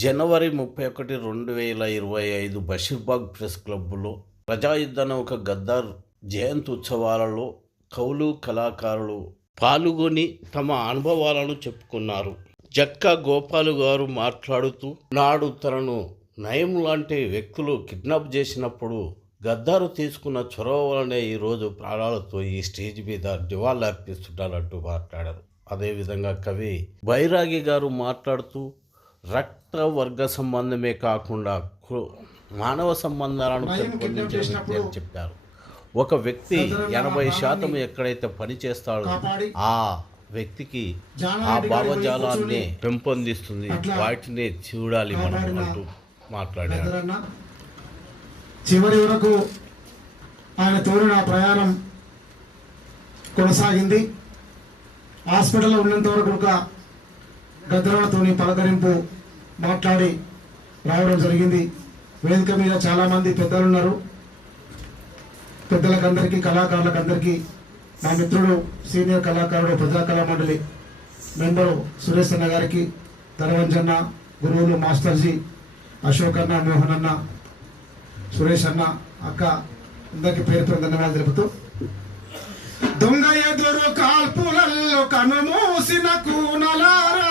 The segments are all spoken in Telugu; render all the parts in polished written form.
జనవరి 31, 2025 బషీర్బాగ్ ప్రెస్ క్లబ్లో ప్రజాయుద్ధ నౌక గద్దర్ జయంతి ఉత్సవాలలో కవులు కళాకారులు పాల్గొని తమ అనుభవాలను చెప్పుకున్నారు. జక్కా గోపాలు గారు మాట్లాడుతూ, నాడు తనను నయం లాంటి వ్యక్తులు కిడ్నాప్ చేసినప్పుడు గద్దరు తీసుకున్న చొరవ వలనే ఈరోజు ప్రాణాలతో ఈ స్టేజ్ మీద నివాళులు అర్పిస్తున్నారంటూ మాట్లాడారు. అదేవిధంగా కవి బైరాగి గారు మాట్లాడుతూ, రక్త వర్గ సంబంధమే కాకుండా మానవ సంబంధాలను పెంపొందించే వ్యక్తి అని చెప్పారు. ఒక వ్యక్తి 80% ఎక్కడైతే పని చేస్తాడో ఆ వ్యక్తికి ఆ భావజాలాన్ని పెంపొందిస్తుంది, వాటిని చూడాలి మనం అంటూ మాట్లాడారు. చివరి వరకు ఆయన తోడిన ప్రయాణం కొనసాగింది. హాస్పిటల్లో ఉన్నంత వరకు గద్దరతోని పలకరింపు మాట్లాడి రావడం జరిగింది. వేదిక మీద చాలామంది పెద్దలు ఉన్నారు. పెద్దలకందరికీ, కళాకారులకందరికీ, మా మిత్రుడు సీనియర్ కళాకారుడు ప్రజా కళా మండలి మెంబరు సురేష్ అన్న గారికి, ధనవంజన్న, గురువులు మాస్టర్జీ, అశోక్ అన్న, మోహన్ అన్న, సురేష్ అన్న, అక్క అందరికీ పేరు పేరు ధన్యవాదాలు తెలుపుతూ, దొంగ ఎదురు కాల్పులల్లో కనుమూసిన కూనలారా,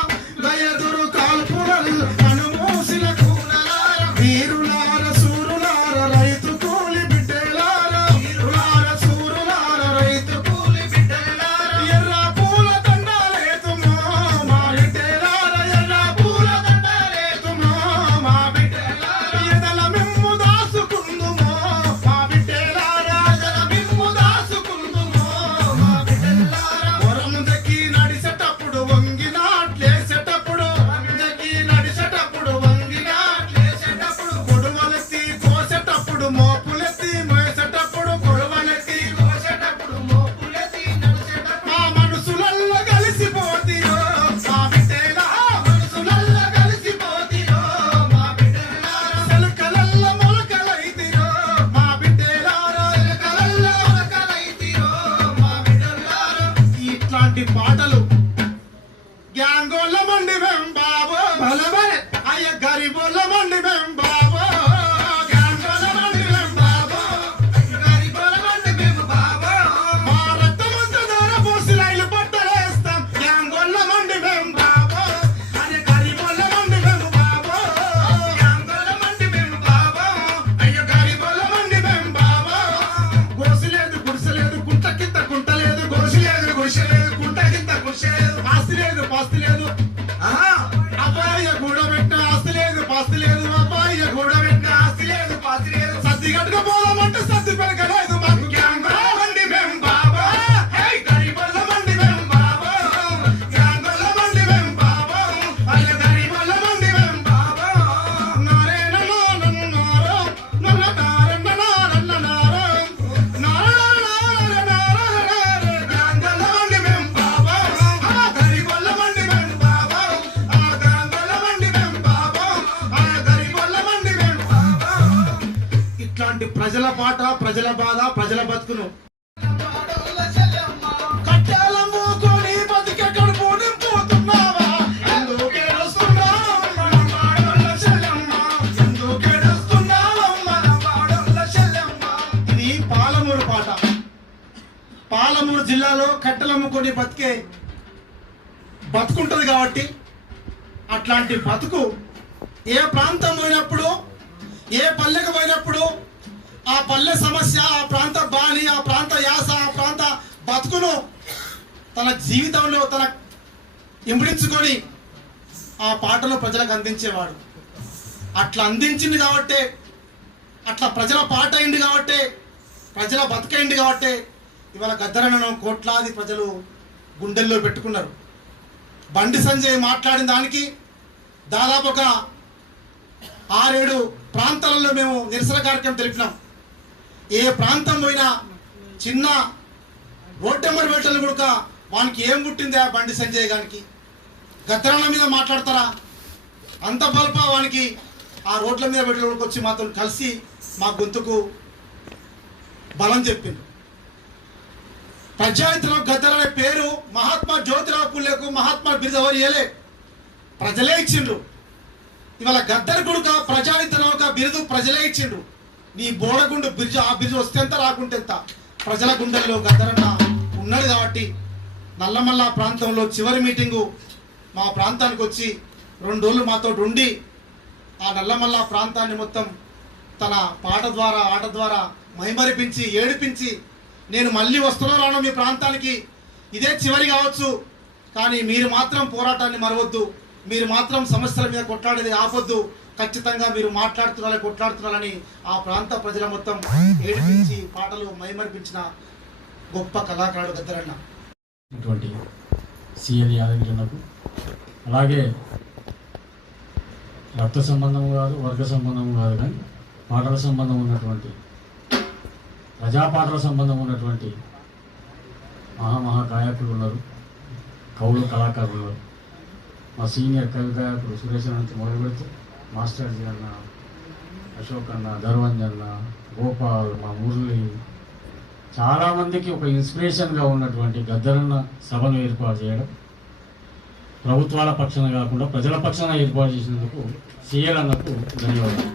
ఎదురు కాల్పులల్లో కనుమూసిన కూనలారా, వీరులార సూరులార రైతు కూలి బిడ్డలారా, వీరులార సూరులార రైతు కూలి బిడ్డలారా, ఎర్ర పూల దండాలేతుమో మా బిడ్డలారా, ఎర్ర పూల దండాలేతుమో మా బిడ్డలారా, ఎదల మిమ్ము దాసుకుందుమో మా బిడ్డలారా, ఎదల మిమ్ము దాసుకుందుమో మా బిడ్డలారా, వరం దక్కి నడిసేటప్పుడు వంగినాట్లేసేటప్పుడు, దక్కి నడిసేటప్పుడు వంగినాట్లేసేటప్పుడు, గొడవలెత్తి కోసేటప్పుడు మోపులెత్తి మోసేటప్పుడు, గొడవలెత్తి కోసేటప్పుడు మోపులెత్తి నడిచేటప్పుడు, మా మనసులల్లో కలిసిపోతీరో మా బిడ్డలా, మనసులల్లో కలిసిపోతీరో మా బిడ్డలారా, సెలకలల్లో మొలకలైతీరో మా బిడ్డలారా, సెలకలల్లో మొలకలైతీరో మా బిడ్డలారా. ఇట్లాంటి పాటలు గ్యాంగోళ్ళ మండి మేం బాబో, అయ్య గరీబోళ్ళ మండి మేం బాబో, గ్యాంగోళ్ళ మండి మేం బాబో, గరీబోళ్ళ మండి మేం బాబో, మా రక్తమంతా ధార పోసి రైలు పట్టలేస్తాం, గ్యాంగోళ్ళ మండి మేం బాబో, అయ్య గరీబోళ్ళ మండి మేం బాబో, గ్యాంగోళ్ళ మండి మేం బాబో, అయ్య గరీబోళ్ళ మండి మేం బాబో, గోసులేదు గుడిసెలేదు కుంట కింద కుంట లేదు, గోసులేదు గుడిసెలేదు కుంట కింద గుడిసె లేదు, ఆస్తి లేదు పాస్తి లేదు, అబ్బాయి కూడా పెట్టిన ఆస్తి లేదు పాస్తి లేదు, అబ్బాయి కూడా పెట్టిన ఆస్తి లేదు పాస్తి లేదు, సర్ది కట్టుకుపోదామంటే సర్ది పెరగలేదు, మాకు గ్యాంగోళ్ళ మండి మేం బాబో, గరీబోళ్ళ మండి మేం బాబో, గ్యాంగోళ్ళ మండి మేం బాబో, అయ్య గరీబోళ్ళ మండి మేం బాబో, నారేన నారన్న నారో నల్ల నారన్న నారన్న నారో నారన్న నారన్న గ్యాంగోళ్ళ మండి మేం బాబో, గరీబోళ్ళ మండి మేం బాబో, గ్యాంగోళ్ళ మండి మేం బాబో, గరీబోళ్ళ మండి మేం బాబో. ఇట్లాంటి ప్రజల పాట, ప్రజల బాధ, ప్రజల బతుకును కట్టాల మూకొని బతికే కడుపు నింపుతున్నావా, ఎందుకేడుస్తున్నావు మన వాడోళ్ళ చెల్లెమ్మ, ఎందుకేడుస్తున్నావు మన వాడోళ్ళ చెల్లెమ్మ. ఇది పాలమూరు పాట. పాలమూరు జిల్లాలో కట్టెలమ్ముకొని బతుకుంటది కాబట్టి అట్లాంటి బతుకు ఏ ప్రాంతం పోయినప్పుడు, ఏ పల్లెకు పోయినప్పుడు ఆ పల్లె సమస్య, ఆ ప్రాంత బాణి, ఆ ప్రాంత యాస, ఆ ప్రాంత బతుకును తన జీవితంలో తన ఇమిడించుకొని ఆ పాటను ప్రజలకు అందించేవాడు. అట్లా అందించింది కాబట్టే, అట్లా ప్రజల పాట అయింది కాబట్టే, ప్రజల బతుకైంది కాబట్టే ఇవాళ గద్దరన్నను కోట్లాది ప్రజలు గుండెల్లో పెట్టుకున్నారు. బండి సంజయ్ మాట్లాడిన దానికి దాదాపు ఒక 6-7 ప్రాంతాలలో మేము నిరసన కార్యక్రమం తెలిపినాం. ఏ ప్రాంతం పోయినా చిన్న రోడ్డెమ్మడి వేటలు కూడా వానికి ఏం పుట్టింది ఆ బండి సంజయ్ గారికి, గద్దరన్న మీద మాట్లాడతారా, అంత బల్ప వానికి ఆ రోడ్ల మీద పెట్టడానికి వచ్చి మాతో కలిసి మా గొంతుకు బలం చెప్పింది. ప్రజాహితంలో గద్దర్ అనే పేరు మహాత్మా జ్యోతిరావు పుల్లెకు మహాత్మా బిరుదు ఎవరు ఇయ్యలే, ప్రజలే ఇచ్చిండ్రు. ఇవాళ గద్దర్ కొడుక ప్రజాహితంలో ఒక బిరుదు ప్రజలే ఇచ్చిండ్రు. నీ బోడగుండు బిరుదు, ఆ బిరుదు వస్తే ఎంత రాకుంటే ఎంత, ప్రజల గుండెల్లో గద్దరన్న ఉన్నాడు. కాబట్టి నల్లమల్ల ప్రాంతంలో చివరి మీటింగు మా ప్రాంతానికి వచ్చి 2 రోజులు మాతో ఉండి ఆ నల్లమల్ల ప్రాంతాన్ని మొత్తం తన పాట ద్వారా ఆట ద్వారా మైమరిపించి ఏడిపించి, నేను మళ్ళీ వస్తున్నా రాను మీ ప్రాంతానికి, ఇదే చివరి కావచ్చు, కానీ మీరు మాత్రం పోరాటాన్ని మరవద్దు, మీరు మాత్రం సమస్యల మీద కొట్లాడేది ఆపొద్దు, ఖచ్చితంగా మీరు కొట్లాడుతున్నారని ఆ ప్రాంత ప్రజల మొత్తం ఏడిపించి పాటలు మైమరిపించిన గొప్ప కళాకారుడు గద్దరన్న. అటువంటి సిఎల్ యాదగిరిలకు అలాగే రక్త సంబంధం కాదు, వర్గ సంబంధం కాదు, కానీ పాటల సంబంధం ఉన్నటువంటి, ప్రజాపాటల సంబంధం ఉన్నటువంటి మహాగాయకులు ఉన్నారు, కవులు కళాకారులు ఉన్నారు. మా సీనియర్ కవి గాయకుడు సురేష్ నుంచి మొదలు పెడితే మాస్టర్జీ అన్న, అశోక్ అన్న, ధర్వంజ్ అన్న, గోపాల్, మా మురళి, చాలామందికి ఒక ఇన్స్పిరేషన్గా ఉన్నటువంటి గద్దరన్న సభను ఏర్పాటు చేయడం, ప్రభుత్వాల పక్షాన కాకుండా ప్రజల పక్షాన ఏర్పాటు చేసినందుకు సిఎల్ అన్నకు ధన్యవాదాలు.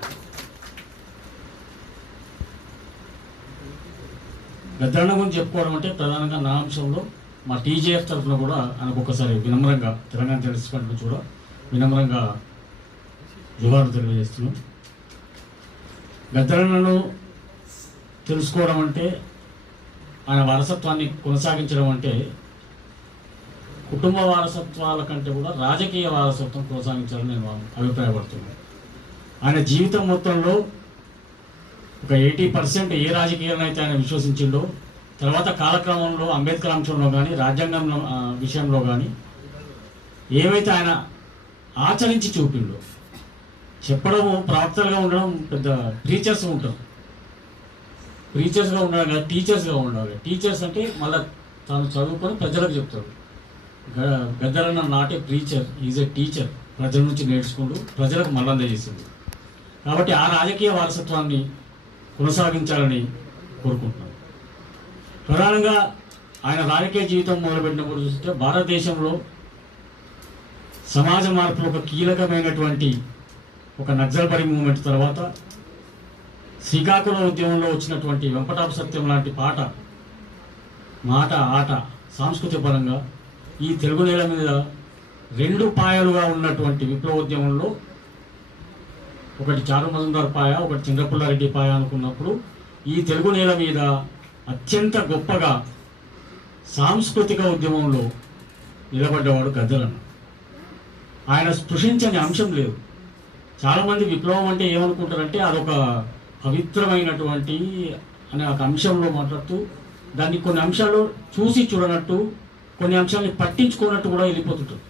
గద్దరన్న గురించి చెప్పుకోవడం అంటే ప్రధానంగా నా అంశంలో మా టీజేఎఫ్ తరఫున కూడా ఆయనకు ఒకసారి వినమ్రంగా, తెలంగాణ జర్నలిస్ట్ ఫ్రంట్ నుంచి కూడా వినమ్రంగా జవాబు తెలియజేస్తున్నాం. గద్దరన్నను తెలుసుకోవడం అంటే, ఆయన వారసత్వాన్ని కొనసాగించడం అంటే కుటుంబ వారసత్వాల కంటే కూడా రాజకీయ వారసత్వం కొనసాగించాలని నేను అభిప్రాయపడుతున్నాను. ఆయన జీవితం మొత్తంలో ఒక 80% ఏ రాజకీయాలను అయితే ఆయన విశ్వసించిండో, తర్వాత కాలక్రమంలో అంబేద్కర్ అంశంలో కానీ రాజ్యాంగం విషయంలో కానీ ఏవైతే ఆయన ఆచరించి చూపిండో, చెప్పడము ప్రవక్తలుగా ఉండడం, పెద్ద ప్రీచర్స్ ఉంటారు, ప్రీచర్స్గా ఉండాలి కదా, టీచర్స్గా ఉండాలి. టీచర్స్ అంటే మళ్ళీ తాను చదువుకొని ప్రజలకు చెప్తాడు. గద్దరన్న not a preacher, is a teacher. ప్రజల నుంచి నేర్చుకుంటూ ప్రజలకు మళ్ళీ అందజేస్తుంది. కాబట్టి ఆ రాజకీయ వారసత్వాన్ని కొనసాగించాలని కోరుకుంటున్నాను. ప్రధానంగా ఆయన రాజకీయ జీవితం మొదలుపెట్టినప్పుడు చూస్తే భారతదేశంలో సమాజ మార్పులో ఒక కీలకమైనటువంటి ఒక నక్సల్బరీ మూవ్మెంట్ తర్వాత శ్రీకాకుళం ఉద్యమంలో వచ్చినటువంటి వెంపటాపు సత్యం లాంటి పాట, మాట, ఆట సాంస్కృతిక పరంగా ఈ తెలుగు నేల మీద 2 పాయలుగా ఉన్నటువంటి విప్లవోద్యమంలో, ఒకటి చారు మజుందార్ పాయ, ఒకటి చంద్రపుల్లారెడ్డి పాయ అనుకున్నప్పుడు ఈ తెలుగు నేల మీద అత్యంత గొప్పగా సాంస్కృతిక ఉద్యమంలో నిలబడ్డవాడు గద్దరన్న. ఆయన స్పృశించని అంశం లేదు. చాలామంది విప్లవం అంటే ఏమనుకుంటారంటే అదొక పవిత్రమైనటువంటి అనే ఒక అంశంలో మాట్లాడుతూ దాన్ని కొన్ని అంశాలు చూసి చూడనట్టు, కొన్ని అంశాలని పట్టించుకోనట్టు కూడా వెళ్ళిపోతుంటారు.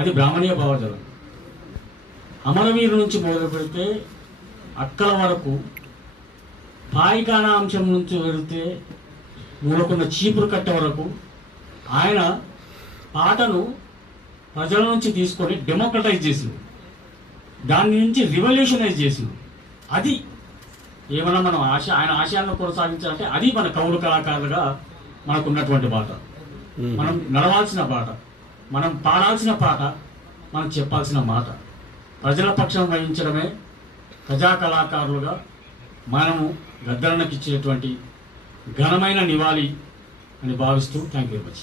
అది బ్రాహ్మణీయ భావజాలం. అమరవీరు నుంచి మొదలు పెడితే అక్కల వరకు, పాయికాన అంశం నుంచి వెళితే మూలకున్న చీపురు కట్ట వరకు ఆయన పాటను ప్రజల నుంచి తీసుకొని డెమోక్రటైజ్ చేసింది, దాని నుంచి రివల్యూషనైజ్ చేసింది. అది ఏమన్నా మనం ఆయన ఆశయాలను కొనసాగించాలంటే అది మన కవులు కళాకారులుగా మనకున్నటువంటి పాట, మనం నడవాల్సిన పాట, మనం పాడాల్సిన పాట, మనం చెప్పాల్సిన మాట. ప్రజల పక్షం వహించడమే ప్రజా కళాకారులుగా మనము గద్దరన్నకి ఇచ్చేటువంటి ఘనమైన నివాళి అని భావిస్తూ థ్యాంక్ యూ వెరీ మచ్.